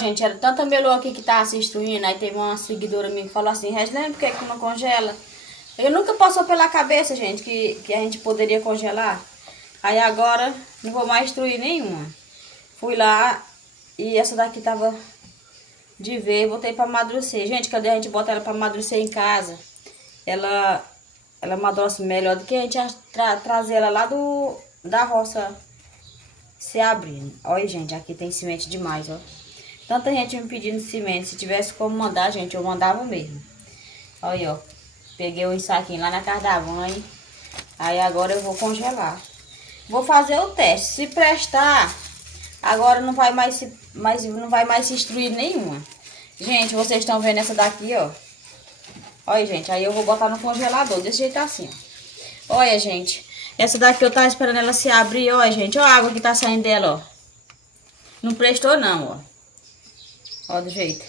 gente, era tanta melô aqui que tá se instruindo. Aí teve uma seguidora minha que falou assim, Reslene, por que que não congela? Eu nunca passou pela cabeça, gente, que a gente poderia congelar. Aí agora não vou mais instruir nenhuma. Fui lá e essa daqui tava de ver, botei pra amadurecer. Gente, cadê a gente bota ela pra amadurecer em casa? Ela amadurece melhor do que a gente trazer ela lá da roça se abrindo. Olha, gente, aqui tem semente demais, ó. Tanta gente me pedindo semente. Se tivesse como mandar, gente, eu mandava mesmo. Olha, ó. Peguei um saquinho lá na casa da mãe. Aí agora eu vou congelar. Vou fazer o teste. Se prestar, agora não vai mais se instruir nenhuma. Gente, vocês estão vendo essa daqui, ó. Olha, gente, aí eu vou botar no congelador, desse jeito assim, ó. Olha, gente, essa daqui eu tava esperando ela se abrir, olha, gente. Olha a água que tá saindo dela, ó. Não prestou não, ó. Ó, do jeito.